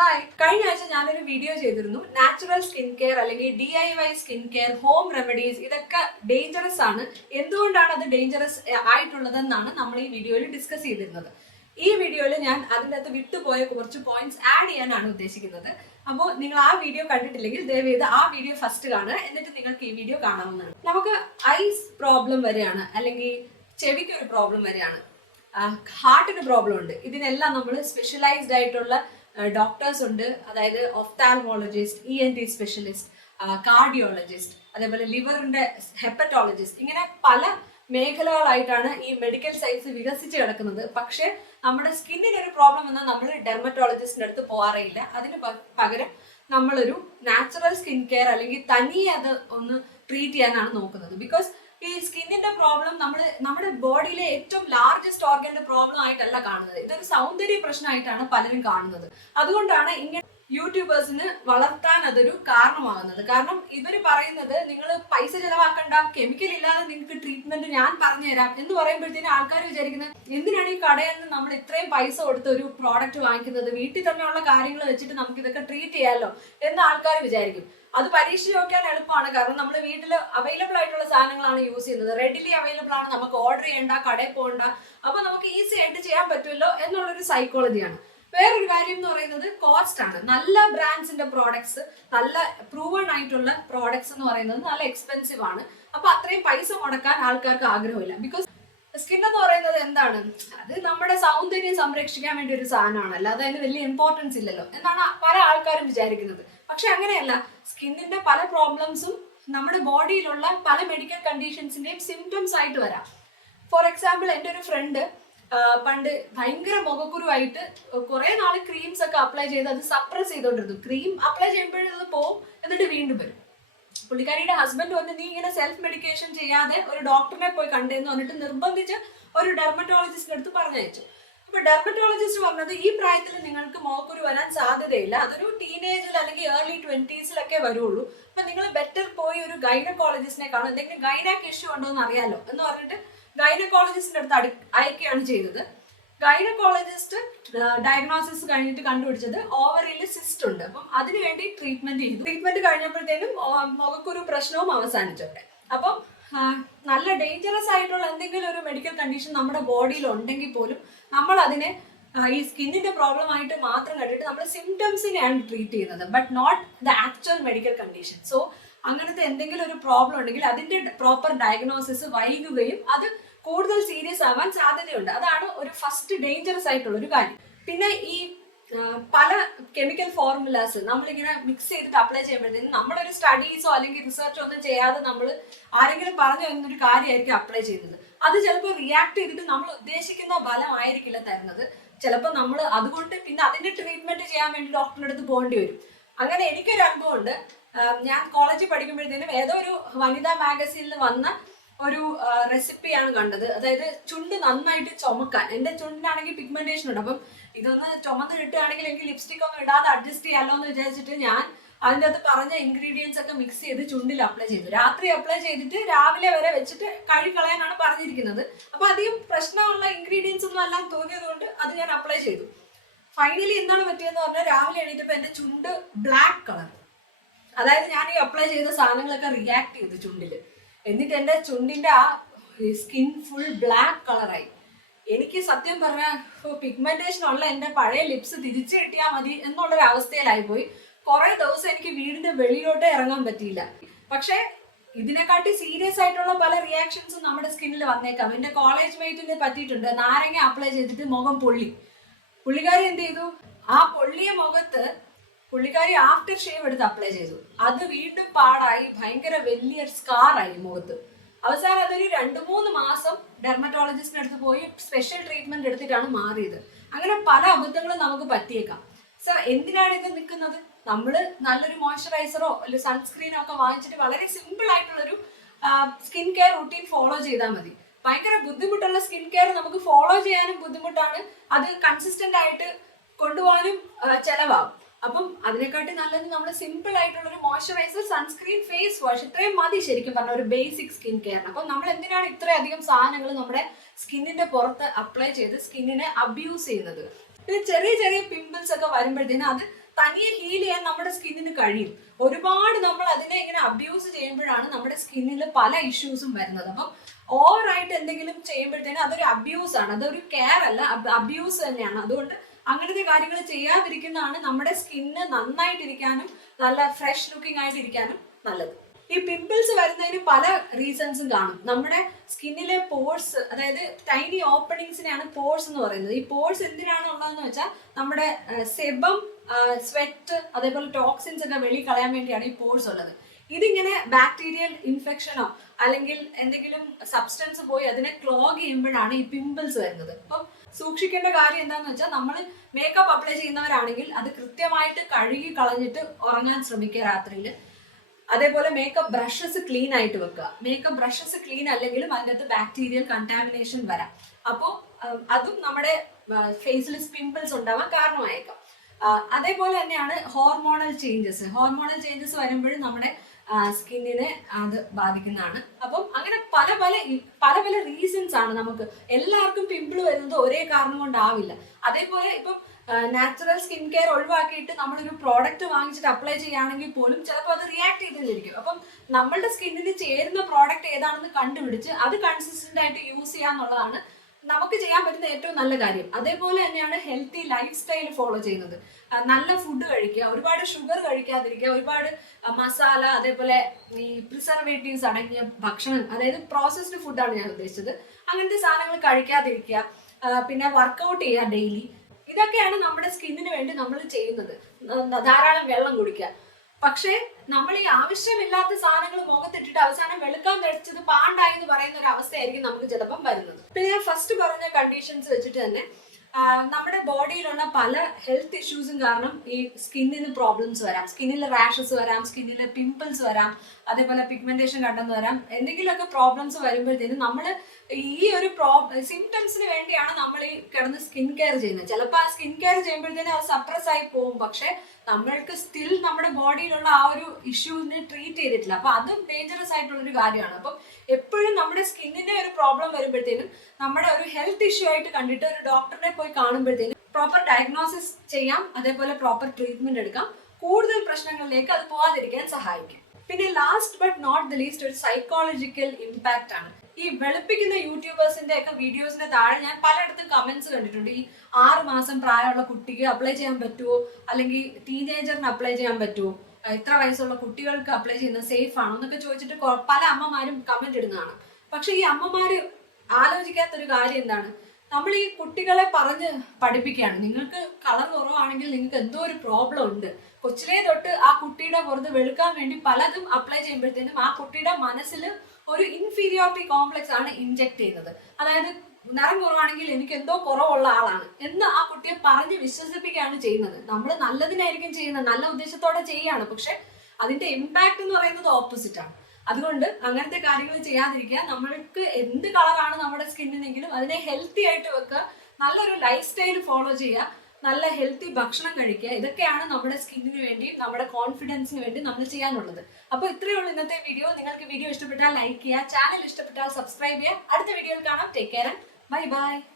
Hi കഴിഞ്ഞ ആഴ്ച ഞാനൊരു വീഡിയോ ചെയ്തിരുന്നു. നാച്ചുറൽ സ്കിൻ കെയർ അല്ലെങ്കിൽ D I Y skin care home remedies ഇതൊക്കെ ഡേഞ്ചറസ് ആണ്. എന്തുകൊണ്ടാണ് അത് ഡേഞ്ചറസ് ആയിട്ടുള്ളതെന്നാണ് നമ്മൾ ഈ വീഡിയോയിൽ ഡിസ്കസ് ചെയ്തിരുന്നത്. ഈ വീഡിയോയിൽ ഞാൻ അതിന്റെ അകത്ത് വിട്ടുപോയ കുറച്ച് പോയിന്റ്സ് ആഡ് ചെയ്യാനാണ് ഉദ്ദേശിക്കുന്നത്. അപ്പോൾ നിങ്ങൾ ആ വീഡിയോ കണ്ടിട്ടില്ലെങ്കിൽ ദയവേത് ആ വീഡിയോ ഫസ്റ്റ് കാണുക. എന്നിട്ട് നിങ്ങൾക്ക് ഈ വീഡിയോ കാണാവുന്നതാണ്. നമുക്ക് ഐസ് പ്രോബ്ലം വരെയാണ്. അല്ലെങ്കിൽ ചെവിക്ക് ഒരു പ്രോബ്ലം വരെയാണ്. ഹാർട്ടിന് പ്രോബ്ലം ഉണ്ട്. ഇതിനെല്ലാം നമ്മൾ സ്പെഷ്യലൈസ്ഡ് ആയിട്ടുള്ള ഡോക്ടേഴ്സ് ഉണ്ട്. അതായത് ophthalmologist E N T specialist cardiologist അതേപോലെ ലിവറിന്റെ ഹെപ്പറ്റോളജിസ്റ്റ് ഇങ്ങനെ പല മേഖലകളായിട്ടാണ് ഈ മെഡിക്കൽ സയൻസ് വികസിച്ച് കിടക്കുന്നത്. പക്ഷെ നമ്മുടെ സ്കിന്നിന് ഒരു പ്രോബ്ലം എന്നാൽ നമ്മൾ ഡെർമറ്റോളജിസ്റ്റിന്റെ അടുത്ത് പോകാറില്ല അതിന് പകരം നമ്മളൊരു നാച്ചുറൽ സ്കിൻ കെയർ അല്ലെങ്കിൽ തനിയെ അത് ഒന്ന് ട്രീറ്റ് ചെയ്യാനാണ് നോക്കുന്നത്. ബിക്കോസ് ഈ സ്കിന്നിന്റെ പ്രോബ്ലം നമ്മൾ നമ്മുടെ ബോഡിയിലെ ഏറ്റവും ലാർജസ്റ്റ് ഓർഗന്റെ പ്രോബ്ലം ആയിട്ടല്ല കാണുന്നത്. ഇതൊരു സൗന്ദര്യ പ്രശ്നമായിട്ടാണ് പലരും കാണുന്നത്. അതുകൊണ്ടാണ് ഇങ്ങനെ യൂട്യൂബേഴ്സിന് വളർത്താൻ അതൊരു കാരണമാകുന്നത്. കാരണം ഇവർ പറയുന്നത് നിങ്ങൾ പൈസ ചെലവാക്കണ്ട കെമിക്കൽ ഇല്ലാതെ നിങ്ങൾക്ക് ട്രീറ്റ്മെന്റ് ഞാൻ പറഞ്ഞുതരാം എന്ന് പറയുമ്പോഴത്തേനും ആൾക്കാർ വിചാരിക്കുന്നത് എന്തിനാണ് ഈ കടയിൽ നിന്ന് നമ്മൾ ഇത്രയും പൈസ കൊടുത്ത് ഒരു പ്രോഡക്റ്റ് വാങ്ങിക്കുന്നത്? വീട്ടിൽ തന്നെയുള്ള കാര്യങ്ങൾ വെച്ചിട്ട് നമുക്ക് ഇതൊക്കെ ട്രീറ്റ് ചെയ്യാമല്ലോ എന്ന് ആൾക്കാർ വിചാരിക്കും. അത് പരീക്ഷിച്ച് നോക്കാൻ എളുപ്പമാണ്. കാരണം നമ്മൾ വീട്ടിൽ അവൈലബിൾ ആയിട്ടുള്ള സാധനങ്ങളാണ് യൂസ് ചെയ്യുന്നത്. റെഡിലി അവൈലബിൾ ആണ്. നമുക്ക് ഓർഡർ ചെയ്യേണ്ട കടയിൽ പോകണ്ട. അപ്പൊ നമുക്ക് ഈസി ആയിട്ട് ചെയ്യാൻ പറ്റുമല്ലോ എന്നുള്ളൊരു സൈക്കോളജിയാണ് വേറൊരു കാര്യം എന്ന് പറയുന്നത് കോസ്റ്റ് ആണ്. നല്ല ബ്രാൻഡ്സിന്റെ പ്രോഡക്ട്സ് നല്ല പ്രൂവൺ ആയിട്ടുള്ള പ്രോഡക്ട്സ് എന്ന് പറയുന്നത് നല്ല എക്സ്പെൻസീവ് ആണ്. അപ്പൊ അത്രയും പൈസ മുടക്കാൻ ആൾക്കാർക്ക് ആഗ്രഹമില്ല. ബിക്കോസ് സ്കിൻ എന്ന് പറയുന്നത് എന്താണ്? അത് നമ്മുടെ സൗന്ദര്യം സംരക്ഷിക്കാൻ വേണ്ടി ഒരു സാധനമാണ്. അല്ലാതെ അതിന് വലിയ ഇമ്പോർട്ടൻസ് ഇല്ലല്ലോ. എന്നാണ് പല ആൾക്കാരും വിചാരിക്കുന്നത്. പക്ഷെ അങ്ങനെയല്ല. സ്കിന്നിന്റെ പല പ്രോബ്ലംസും നമ്മുടെ ബോഡിയിലുള്ള പല മെഡിക്കൽ കണ്ടീഷൻസിന്റെയും സിംറ്റംസ് ആയിട്ട് വരാം. ഫോർ എക്സാമ്പിൾ എന്റെ ഒരു ഫ്രണ്ട് പണ്ട് ഭയങ്കര മുഖക്കുരുവായിട്ട് കുറെ നാൾ ക്രീംസ് ഒക്കെ അപ്ലൈ ചെയ്ത് അത് സപ്രസ് ചെയ്തോണ്ടിരുന്നു. ക്രീം അപ്ലൈ ചെയ്യുമ്പോഴത് പോവും എന്നിട്ട് വീണ്ടും വരും. പുള്ളിക്കാരിയുടെ ഹസ്ബൻഡ് വന്ന് നീ ഇങ്ങനെ സെൽഫ് മെഡിക്കേഷൻ ചെയ്യാതെ ഒരു ഡോക്ടറിനെ പോയി കണ്ടെന്ന് പറഞ്ഞിട്ട് നിർബന്ധിച്ച് ഒരു ഡെർമറ്റോളജിസ്റ്റിന്റെ അടുത്ത് പറഞ്ഞയച്ചു. അപ്പൊ ഡെർമറ്റോളജിസ്റ്റ് പറഞ്ഞത് ഈ പ്രായത്തിൽ നിങ്ങൾക്ക് മോക്കുരു വരാൻ സാധ്യതയില്ല. അതൊരു ടീനേജിൽ അല്ലെങ്കിൽ ഏർലി ട്വന്റീസിലൊക്കെ വരുള്ളൂ. അപ്പൊ നിങ്ങൾ ബെറ്റർ പോയി ഒരു ഗൈനക്കോളജിസ്റ്റിനെ കാണും. എന്തെങ്കിലും ഗൈനാക്ക് ഇഷ്യൂ ഉണ്ടോ എന്ന് അറിയാലോ. എന്ന് പറഞ്ഞിട്ട് ഗൈനക്കോളജിസ്റ്റിന്റെ അടുത്ത് അടി അയക്കുകയാണ് ചെയ്തത്. ഗൈനക്കോളജിസ്റ്റ് ഡയഗ്നോസിസ് കഴിഞ്ഞിട്ട് കണ്ടുപിടിച്ചത് ഓവറിയിൽ സിസ്റ്റ് ഉണ്ട്. അപ്പം അതിനുവേണ്ടി ട്രീറ്റ്മെന്റ് ചെയ്തു. ട്രീറ്റ്മെന്റ് കഴിഞ്ഞപ്പോഴത്തേനും മുഖക്കൊരു പ്രശ്നവും അവസാനിച്ചോട്ടെ അപ്പം നല്ല ഡേഞ്ചറസ് ആയിട്ടുള്ള എന്തെങ്കിലും ഒരു മെഡിക്കൽ കണ്ടീഷൻ നമ്മുടെ ബോഡിയിൽ ഉണ്ടെങ്കിൽ പോലും നമ്മൾ അതിനെ ഈ സ്കിന്നിന്റെ പ്രോബ്ലം ആയിട്ട് മാത്രം കണ്ടിട്ട് നമ്മൾ സിംറ്റംസിനെയാണ് ട്രീറ്റ് ചെയ്യുന്നത്. But not the actual medical condition so അങ്ങനത്തെ എന്തെങ്കിലും ഒരു പ്രോബ്ലം ഉണ്ടെങ്കിൽ അതിന്റെ പ്രോപ്പർ ഡയഗ്നോസിസ് വൈകുകയും അത് കൂടുതൽ സീരിയസ് ആവാൻ സാധ്യതയുണ്ട്. അതാണ് ഒരു ഫസ്റ്റ് ഡേഞ്ചറസ് ആയിട്ടുള്ള ഒരു കാര്യം. പിന്നെ ഈ പല കെമിക്കൽ ഫോർമുലാസ് നമ്മളിങ്ങനെ മിക്സ് ചെയ്തിട്ട് അപ്ലൈ ചെയ്യുമ്പോഴത്തേക്കും ഒരു സ്റ്റഡീസോ അല്ലെങ്കിൽ റിസർച്ചോ ഒന്നും ചെയ്യാതെ നമ്മൾ ആരെങ്കിലും പറഞ്ഞു തരുന്നൊരു കാര്യമായിരിക്കും അപ്ലൈ ചെയ്യുന്നത്. അത് ചിലപ്പോൾ റിയാക്ട് ചെയ്തിട്ട് നമ്മൾ ഉദ്ദേശിക്കുന്ന ഫലമായിരിക്കില്ല തരുന്നത്. ചിലപ്പോൾ നമ്മൾ അതുകൊണ്ട് പിന്നെ അതിന്റെ ട്രീറ്റ്മെന്റ് ചെയ്യാൻ വേണ്ടി ഡോക്ടറിന്റെ അടുത്ത് പോകേണ്ടി വരും. അങ്ങനെ എനിക്കൊരു അനുഭവമുണ്ട് ഞാൻ കോളേജിൽ പഠിക്കുമ്പോഴത്തേനും ഏതോ ഒരു വനിതാ മാഗസീനിൽ വന്ന ഒരു റെസിപ്പിയാണ് കണ്ടത്. അതായത് ചുണ്ട് നന്നായിട്ട് ചുമക്കാൻ. എന്റെ ചുണ്ടിനാണെങ്കിൽ പിഗ്മെന്റേഷൻ ഉണ്ട്. അപ്പം ഇതൊന്ന് ചുമന്ന് കിട്ടുകയാണെങ്കിൽ എനിക്ക് ലിപ്സ്റ്റിക് ഒന്നും ഇടാതെ അഡ്ജസ്റ്റ് ചെയ്യാമല്ലോ എന്ന് വിചാരിച്ചിട്ട് ഞാൻ അതിന്റെ അകത്ത് പറഞ്ഞ ഇൻഗ്രീഡിയൻസ് ഒക്കെ മിക്സ് ചെയ്ത് ചുണ്ടിൽ അപ്ലൈ ചെയ്തു. രാത്രി അപ്ലൈ ചെയ്തിട്ട് രാവിലെ വരെ വെച്ചിട്ട് കഴുകളയാനാണ് പറഞ്ഞിരിക്കുന്നത്. അപ്പൊ അധികം പ്രശ്നമുള്ള ഇൻഗ്രീഡിയൻസ് ഒന്നും എല്ലാം തോന്നിയത് കൊണ്ട് അത് ഞാൻ അപ്ലൈ ചെയ്തു. ഫൈനലി എന്താണ് പറ്റിയെന്ന് പറഞ്ഞാൽ രാവിലെ എണീറ്റപ്പോൾ എന്റെ ചുണ്ട് ബ്ലാക്ക് കളർ അതായത് ഞാൻ ഈ അപ്ലൈ ചെയ്ത സാധനങ്ങളൊക്കെ റിയാക്ട് ചെയ്തു ചുണ്ടിൽ എന്നിട്ട് എന്റെ ചുണ്ടിന്റെ ആ സ്കിൻ ഫുൾ ബ്ലാക്ക് കളറായി. എനിക്ക് സത്യം പറഞ്ഞാൽ പിഗ്മെന്റേഷൻ ഉള്ള എന്റെ പഴയ ലിപ്സ് തിരിച്ചു കിട്ടിയാൽ മതി എന്നുള്ളൊരു അവസ്ഥയിലായി പോയി. കുറെ ദിവസം എനിക്ക് വീടിന്റെ വെളിയിലോട്ട് ഇറങ്ങാൻ പറ്റിയില്ല. പക്ഷേ ഇതിനെക്കാട്ടി സീരിയസ് ആയിട്ടുള്ള പല റിയാക്ഷൻസും നമ്മുടെ സ്കിന്നിൽ വന്നേക്കാം. എന്റെ കോളേജ് മേറ്റിന് പറ്റിയിട്ടുണ്ട്. നാരങ്ങ അപ്ലൈ ചെയ്തിട്ട് മുഖം പൊള്ളി. പുള്ളിക്കാരി എന്ത് ചെയ്തു? ആ പൊള്ളിയ മുഖത്ത് പുള്ളിക്കാരി ആഫ്റ്റർ ഷേവ് എടുത്ത് അപ്ലൈ ചെയ്തു. അത് വീണ്ടും പാടായി ഭയങ്കര വലിയ സ്കാറായി മുഖത്ത്. അവസാനം അതൊരു രണ്ട് മൂന്ന് മാസം ഡെർമറ്റോളജിസ്റ്റിന് അടുത്ത് പോയി സ്പെഷ്യൽ ട്രീറ്റ്മെന്റ് എടുത്തിട്ടാണ് മാറിയത്. അങ്ങനെ പല അബദ്ധങ്ങളും നമുക്ക് പറ്റിയേക്കാം. സർ എന്തിനാണ് ഇത് നിൽക്കുന്നത്? നമ്മൾ നല്ലൊരു മോയ്സ്ചറൈസറോ അല്ലെങ്കിൽ സൺസ്ക്രീനോ ഒക്കെ വാങ്ങിച്ചിട്ട് വളരെ സിമ്പിൾ ആയിട്ടുള്ളൊരു സ്കിൻ കെയർ റൂട്ടീൻ ഫോളോ ചെയ്താൽ മതി. ഭയങ്കര ബുദ്ധിമുട്ടുള്ള സ്കിൻ കെയർ നമുക്ക് ഫോളോ ചെയ്യാനും ബുദ്ധിമുട്ടാണ്. അത് കൺസിസ്റ്റന്റ് ആയിട്ട് കൊണ്ടുപോകാനും ചെലവാകും. അപ്പം അതിനെക്കാട്ടി നല്ലത് നമ്മൾ സിമ്പിൾ ആയിട്ടുള്ള ഒരു മോയ്സ്ചറൈസർ സൺസ്ക്രീൻ ഫേസ് വാഷ് ഇത്രയും മതി ശരിക്കും പറഞ്ഞ ഒരു ബേസിക് സ്കിൻ കെയർ അപ്പം നമ്മൾ എന്തിനാണ് ഇത്രയധികം സാധനങ്ങൾ നമ്മുടെ സ്കിന്നിന്റെ പുറത്ത് അപ്ലൈ ചെയ്ത് സ്കിന്നിനെ അബ്യൂസ് ചെയ്യുന്നത്? പിന്നെ ചെറിയ ചെറിയ പിമ്പിൾസ് ഒക്കെ വരുമ്പോഴത്തേനും അത് തനിയെ ഹീൽ ചെയ്യാൻ നമ്മുടെ സ്കിന്നിന് കഴിയും. ഒരുപാട് നമ്മൾ അതിനെ ഇങ്ങനെ അബ്യൂസ് ചെയ്യുമ്പോഴാണ് നമ്മുടെ സ്കിന്നിൽ പല ഇഷ്യൂസും വരുന്നത്. അപ്പം ഓവറായിട്ട് എന്തെങ്കിലും ചെയ്യുമ്പോഴത്തേനും അതൊരു അബ്യൂസ് ആണ്. അതൊരു കെയർ അല്ല അബ്യൂസ് തന്നെയാണ്. അതുകൊണ്ട് അങ്ങനത്തെ കാര്യങ്ങൾ ചെയ്യാതിരിക്കുന്നതാണ് നമ്മുടെ സ്കിന്ന് നന്നായിട്ടിരിക്കാനും നല്ല ഫ്രഷ് ലുക്കിംഗ് ആയിട്ടിരിക്കാനും നല്ലത്. ഈ പിമ്പിൾസ് വരുന്നതിന് പല റീസൺസും കാണും. നമ്മുടെ സ്കിന്നിലെ പോഴ്സ് അതായത് ടൈനി ഓപ്പണിങ്സിനെയാണ് പോഴ്സ് എന്ന് പറയുന്നത്. ഈ പോഴ്സ് എന്തിനാണ് ഉള്ളതെന്ന് വെച്ചാൽ നമ്മുടെ സെബം സ്വെറ്റ് അതേപോലെ ടോക്സിൻസ് ഒക്കെ വെളി കളയാൻ വേണ്ടിയാണ് ഈ പോഴ്സ് ഉള്ളത്. ഇതിങ്ങനെ ബാക്ടീരിയൽ ഇൻഫെക്ഷനോ അല്ലെങ്കിൽ എന്തെങ്കിലും സബ്സ്റ്റൻസ് പോയി അതിനെ ക്ലോഗ് ചെയ്യുമ്പോഴാണ് ഈ പിമ്പിൾസ് വരുന്നത്. അപ്പം സൂക്ഷിക്കേണ്ട കാര്യം എന്താണെന്ന് വെച്ചാൽ നമ്മൾ മേക്കപ്പ് അപ്ലൈ ചെയ്യുന്നവരാണെങ്കിൽ അത് കൃത്യമായിട്ട് കഴുകി കളഞ്ഞിട്ട് ഉറങ്ങാൻ ശ്രമിക്കുക രാത്രിയിൽ അതേപോലെ മേക്കപ്പ് ബ്രഷസ് ക്ലീൻ ആയിട്ട് വെക്കുക. മേക്കപ്പ് ബ്രഷസ് ക്ലീൻ അല്ലെങ്കിലും അതിനകത്ത് ബാക്ടീരിയൽ കണ്ടാമിനേഷൻ വരാം. അപ്പോൾ അതും നമ്മുടെ ഫേസിൽ പിമ്പിൾസ് ഉണ്ടാവാൻ കാരണമായേക്കാം. അതേപോലെ തന്നെയാണ് ഹോർമോണൽ ചേഞ്ചസ് ഹോർമോണൽ ചേഞ്ചസ് വരുമ്പോഴും നമ്മുടെ സ്കിന്നിനെ അത് ബാധിക്കുന്നതാണ്. അപ്പം അങ്ങനെ പല പല പല പല റീസൺസ് ആണ് നമുക്ക് എല്ലാവർക്കും പിമ്പിൾ വരുന്നത് ഒരേ കാരണം കൊണ്ടാവില്ല. അതേപോലെ ഇപ്പം നാച്ചുറൽ സ്കിൻ കെയർ ഒഴിവാക്കിയിട്ട് നമ്മളൊരു പ്രോഡക്റ്റ് വാങ്ങിച്ചിട്ട് അപ്ലൈ ചെയ്യുകയാണെങ്കിൽ പോലും ചിലപ്പോൾ അത് റിയാക്ട് ചെയ്തിരിക്കും അപ്പം നമ്മളുടെ സ്കിന്നിന് ചേരുന്ന പ്രോഡക്റ്റ് ഏതാണെന്ന് കണ്ടുപിടിച്ച് അത് കൺസിസ്റ്റന്റ് ആയിട്ട് യൂസ് ചെയ്യുക എന്നുള്ളതാണ് നമുക്ക് ചെയ്യാൻ പറ്റുന്ന ഏറ്റവും നല്ല കാര്യം. അതേപോലെ തന്നെയാണ് ഹെൽത്തി ലൈഫ് സ്റ്റൈൽ ഫോളോ ചെയ്യുന്നത്. നല്ല ഫുഡ് കഴിക്കുക. ഒരുപാട് ഷുഗർ കഴിക്കാതിരിക്കുക. ഒരുപാട് മസാല അതേപോലെ ഈ പ്രിസർവേറ്റീവ്സ് അടങ്ങിയ ഭക്ഷണം അതായത് പ്രോസസ്ഡ് ഫുഡാണ് ഞാൻ ഉദ്ദേശിച്ചത്. അങ്ങനത്തെ സാധനങ്ങൾ കഴിക്കാതിരിക്കുക. പിന്നെ വർക്കൗട്ട് ചെയ്യുക ഡെയിലി ഇതൊക്കെയാണ് നമ്മുടെ സ്കിന്നിന് വേണ്ടി നമ്മൾ ചെയ്യുന്നത്. ധാരാളം വെള്ളം കുടിക്കുക. പക്ഷേ നമ്മൾ ഈ ആവശ്യമില്ലാത്ത സാധനങ്ങൾ മുഖത്തിട്ടിട്ട് അവസാനം വെളുക്കാൻ തെളിച്ചത് പാണ്ടായി എന്ന് പറയുന്ന ഒരു അവസ്ഥയായിരിക്കും നമുക്ക് ചിലപ്പം വരുന്നത്. പിന്നെ ഞാൻ ഫസ്റ്റ് പറഞ്ഞ കണ്ടീഷൻസ് വെച്ചിട്ട് തന്നെ നമ്മുടെ ബോഡിയിലുള്ള പല ഹെൽത്ത് ഇഷ്യൂസും കാരണം ഈ സ്കിന്നിന് പ്രോബ്ലംസ് വരാം. സ്കിന്നിൽ റാഷസ് വരാം സ്കിന്നിൽ പിമ്പിൾസ് വരാം അതേപോലെ പിഗ്മെന്റേഷൻ കണ്ടെന്ന് വരാം. എന്തെങ്കിലുമൊക്കെ പ്രോബ്ലംസ് വരുമ്പോഴത്തേനും നമ്മൾ ഈ ഒരു പ്രോ സിംറ്റംസിന് വേണ്ടിയാണ് നമ്മൾ ഈ കിടന്ന് സ്കിൻ കെയർ ചെയ്യുന്നത്. ചിലപ്പോൾ ആ സ്കിൻ കെയർ ചെയ്യുമ്പോഴത്തേനും അത് സപ്രസ് ആയി പോകും. പക്ഷെ നമ്മൾക്ക് സ്റ്റിൽ നമ്മുടെ ബോഡിയിലുള്ള ആ ഒരു ഇഷ്യൂവിനെ ട്രീറ്റ് ചെയ്തിട്ടില്ല. അപ്പൊ അതും ഡേഞ്ചറസ് ആയിട്ടുള്ള ഒരു കാര്യമാണ്. അപ്പം എപ്പോഴും നമ്മുടെ സ്കിന്നിന്റെ ഒരു പ്രോബ്ലം വരുമ്പോഴത്തേനും നമ്മുടെ ഒരു ഹെൽത്ത് ഇഷ്യൂ ആയിട്ട് കണ്ടിട്ട് ഒരു ഡോക്ടറിനെ പോയി കാണുമ്പോഴത്തേനും പ്രോപ്പർ ഡയഗ്നോസിസ് ചെയ്യാം അതേപോലെ പ്രോപ്പർ ട്രീറ്റ്മെന്റ് എടുക്കാം. കൂടുതൽ പ്രശ്നങ്ങളിലേക്ക് അത് പോവാതിരിക്കാൻ സഹായിക്കും. പിന്നെ last but not the least ഒരു സൈക്കോളജിക്കൽ ഇമ്പാക്റ്റ് ആണ്. ഈ വെളുപ്പിക്കുന്ന യൂട്യൂബേഴ്സിന്റെ ഒക്കെ വീഡിയോസിന്റെ താഴെ ഞാൻ പലയിടത്തും കമന്റ്സ് കണ്ടിട്ടുണ്ട്. ഈ ആറ് മാസം പ്രായമുള്ള കുട്ടിക്ക് അപ്ലൈ ചെയ്യാൻ പറ്റുമോ അല്ലെങ്കിൽ ടീനേജറിന് അപ്ലൈ ചെയ്യാൻ പറ്റുമോ ഇത്ര വയസ്സുള്ള കുട്ടികൾക്ക് അപ്ലൈ ചെയ്യുന്നത് സേഫ് ആണോ എന്നൊക്കെ ചോദിച്ചിട്ട് പല അമ്മമാരും കമന്റ് ഇടുന്നതാണ്. പക്ഷെ ഈ അമ്മമാര് ആലോചിക്കാത്തൊരു കാര്യം എന്താണ്? നമ്മൾ ഈ കുട്ടികളെ പറഞ്ഞ് പഠിപ്പിക്കുകയാണ്. നിങ്ങൾക്ക് കളർ കുറവാണെങ്കിൽ നിങ്ങൾക്ക് എന്തോ ഒരു പ്രോബ്ലം ഉണ്ട്. കൊച്ചിലേ തൊട്ട് ആ കുട്ടിയുടെ പുറത്ത് വെളുക്കാൻ വേണ്ടി പലതും അപ്ലൈ ചെയ്യുമ്പോഴത്തേനും ആ കുട്ടിയുടെ മനസ്സിൽ ഒരു ഇൻഫീരിയോറിറ്റി കോംപ്ലക്സ് ആണ് ഇൻജെക്ട് ചെയ്യുന്നത്. അതായത് നിറം കുറവാണെങ്കിൽ എനിക്ക് എന്തോ കുറവുള്ള ആളാണ് എന്ന് ആ കുട്ടിയെ പറഞ്ഞ് വിശ്വസിപ്പിക്കുകയാണ് ചെയ്യുന്നത്. നമ്മൾ നല്ലതിനായിരിക്കും ചെയ്യുന്നത്. നല്ല ഉദ്ദേശത്തോടെ ചെയ്യുകയാണ്. പക്ഷെ അതിന്റെ ഇമ്പാക്ട് എന്ന് പറയുന്നത് ഓപ്പോസിറ്റ് ആണ്. അതുകൊണ്ട് അങ്ങനത്തെ കാര്യങ്ങൾ ചെയ്യാതിരിക്കുക. നമ്മൾക്ക് എന്ത് കളറാണ് നമ്മുടെ സ്കിന്നിനെങ്കിലും അതിനെ ഹെൽത്തി ആയിട്ട് വെക്കുക. നല്ലൊരു ലൈഫ് സ്റ്റൈൽ ഫോളോ ചെയ്യുക. നല്ല ഹെൽത്തി ഭക്ഷണം കഴിക്കുക. ഇതൊക്കെയാണ് നമ്മുടെ സ്കിന്നിന് വേണ്ടി നമ്മുടെ കോൺഫിഡൻസിന് വേണ്ടി നമ്മൾ ചെയ്യാനുള്ളത്. അപ്പോൾ ഇത്രയേ ഉള്ളൂ ഇന്നത്തെ വീഡിയോ നിങ്ങൾക്ക് വീഡിയോ ഇഷ്ടപ്പെട്ടാൽ ലൈക്ക് ചെയ്യുക. ചാനൽ ഇഷ്ടപ്പെട്ടാൽ സബ്സ്ക്രൈബ് ചെയ്യുക. അടുത്ത വീഡിയോയിൽ കാണാം. Take care bye bye